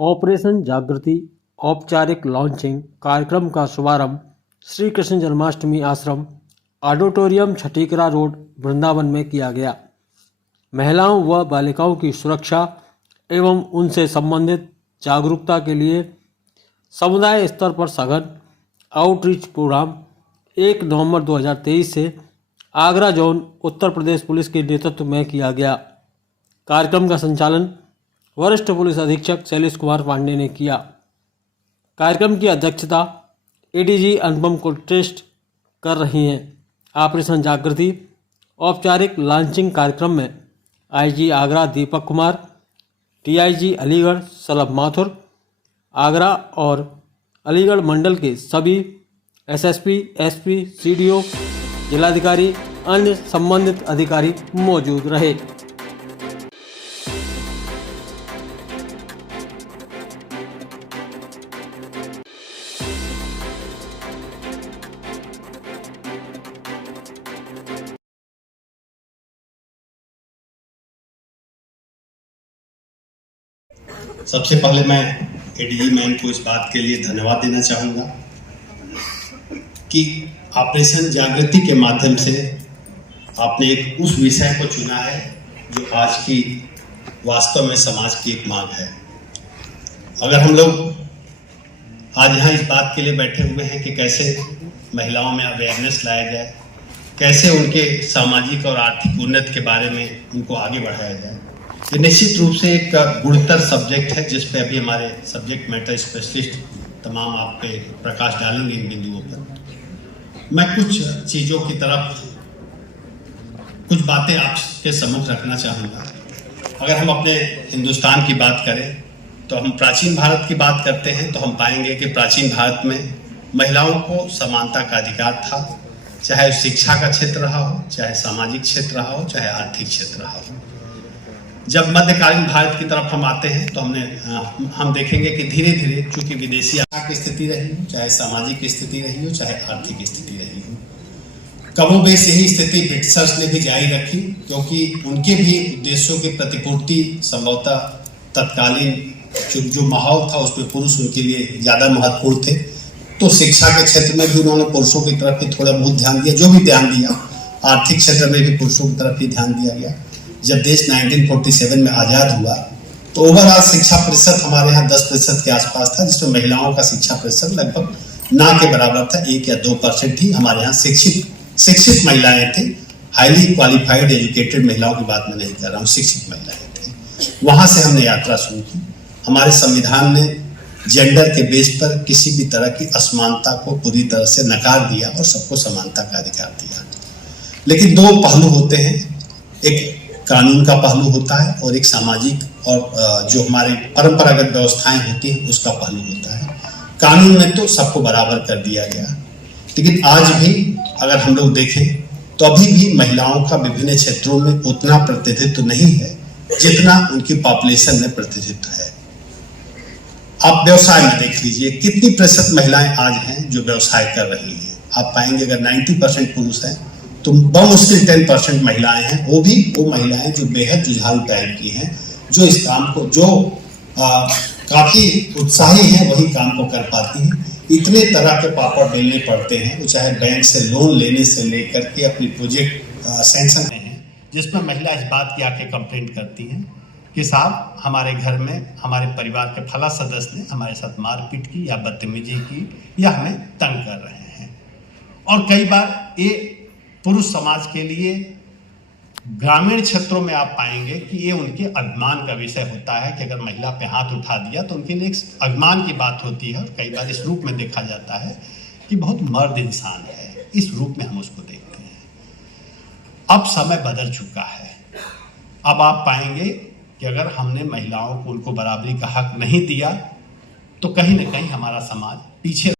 Operation जागृति औपचारिक launching कार्यक्रम का शुभारंभ श्री कृष्ण जन्माष्टमी आश्रम ऑडिटोरियम छठीकरा रोड वृंदावन में किया गया। महिलाओं व बालिकाओं की सुरक्षा एवं उनसे संबंधित जागरूकता के लिए समुदाय स्तर पर सघन आउटरीच प्रोग्राम 1 नवंबर 2023 से आगरा जोन उत्तर प्रदेश पुलिस के नेतृत्व में किया गया। कार्यक्रम का संचालन वरिष्ठ पुलिस अधीक्षक शैलेश कुमार पांडे ने किया। कार्यक्रम की अध्यक्षता एडीजी अनुपम कुलश्रेष्ठ कर रही हैं। ऑपरेशन जागृति औपचारिक लॉन्चिंग कार्यक्रम में आईजी आगरा दीपक कुमार, डीआईजी अलीगढ़ सलभ माथुर, आगरा और अलीगढ़ मंडल के सभी एसएसपी, एसपी, सीडीओ, जिलाधिकारी, अन्य संबंधित अधिकारी मौजूद रहे। सबसे पहले मैं एडीजी मैम को इस बात के लिए धन्यवाद देना चाहूँगा कि ऑपरेशन जागृति के माध्यम से आपने एक उस विषय को चुना है जो आज की वास्तव में समाज की एक मांग है। अगर हम लोग आज यहाँ इस बात के लिए बैठे हुए हैं कि कैसे महिलाओं में अवेयरनेस लाया जाए, कैसे उनके सामाजिक और आर्थिक उन्नति के बारे में उनको आगे बढ़ाया जाए, ये निश्चित रूप से एक गुरुतर सब्जेक्ट है जिस पे अभी हमारे सब्जेक्ट मैटर स्पेशलिस्ट तमाम आप पे प्रकाश डालेंगे इन बिंदुओं पर। मैं कुछ चीज़ों की तरफ कुछ बातें आपके सम्मुख रखना चाहूँगा। अगर हम अपने हिंदुस्तान की बात करें तो हम प्राचीन भारत की बात करते हैं तो हम पाएंगे कि प्राचीन भारत में महिलाओं को समानता का अधिकार था, चाहे शिक्षा का क्षेत्र रहा हो, चाहे सामाजिक क्षेत्र रहा हो, चाहे आर्थिक क्षेत्र रहा हो। जब मध्यकालीन भारत की तरफ हम आते हैं तो हम देखेंगे कि धीरे धीरे चूंकि विदेशी की स्थिति रही हो, चाहे सामाजिक स्थिति रही हो, चाहे आर्थिक स्थिति रही हो, कमोबेश यही स्थिति ब्रिटिशर्स ने भी जारी रखी, क्योंकि उनके भी उद्देश्यों की प्रतिपूर्ति संभवतः तत्कालीन जो माहौल था उसमें पुरुष उनके लिए ज़्यादा महत्वपूर्ण थे। तो शिक्षा के क्षेत्र में भी उन्होंने पुरुषों की तरफ ही थोड़ा बहुत ध्यान दिया, जो भी ध्यान दिया, आर्थिक क्षेत्र में भी पुरुषों की तरफ ही ध्यान दिया गया। जब देश 1947 में आज़ाद हुआ तो ओवरऑल शिक्षा प्रतिशत हमारे यहाँ 10% के आसपास था, जिसमें महिलाओं का शिक्षा प्रतिशत लगभग ना के बराबर था। 1 या 2% ही हमारे यहाँ शिक्षित महिलाएं थे। हाईली क्वालिफाइड एजुकेटेड महिलाओं की बात मैं नहीं कर रहा हूँ, शिक्षित महिलाएं थे। वहाँ से हमने यात्रा शुरू की। हमारे संविधान ने जेंडर के बेस पर किसी भी तरह की असमानता को पूरी तरह से नकार दिया और सबको समानता का अधिकार दिया। लेकिन 2 पहलू होते हैं, एक कानून का पहलू होता है और एक सामाजिक और जो हमारी परंपरागत व्यवस्थाएं होती हैं उसका पहलू होता है। कानून में तो सबको बराबर कर दिया गया, लेकिन आज भी अगर हम लोग देखें तो अभी भी महिलाओं का विभिन्न क्षेत्रों में उतना प्रतिनिधित्व नहीं है जितना उनकी पॉपुलेशन में प्रतिनिधित्व है। आप व्यवसाय में देख लीजिए कितनी प्रतिशत महिलाएं आज हैं जो व्यवसाय कर रही हैं। आप पाएंगे अगर 90% पुरुष हैं तो बमुश्किल 10% महिलाएं हैं, वो भी वो महिलाएं जो बेहद जुझारू टाइप की हैं, जो इस काम को काफी उत्साही हैं, वही काम को कर पाती हैं। इतने तरह के पापड़ बेलने पड़ते हैं, वो चाहे बैंक से लोन लेने से लेकर के अपनी प्रोजेक्ट सैंक्शन में हैं, जिसमें महिला इस बात की आके कंप्लेंट करती हैं कि साहब हमारे घर में हमारे परिवार के फला सदस्य ने हमारे साथ मारपीट की या बदतमीजी की या हमें तंग कर रहे हैं। और कई बार ये पुरुष समाज के लिए ग्रामीण क्षेत्रों में आप पाएंगे कि ये उनके अभिमान का विषय होता है कि अगर महिला पे हाथ उठा दिया तो उनके लिए एक अभिमान की बात होती है। और कई बार इस रूप में देखा जाता है कि बहुत मर्द इंसान है, इस रूप में हम उसको देखते हैं। अब समय बदल चुका है। अब आप पाएंगे कि अगर हमने महिलाओं को उनको बराबरी का हक नहीं दिया तो कहीं ना कहीं हमारा समाज पीछे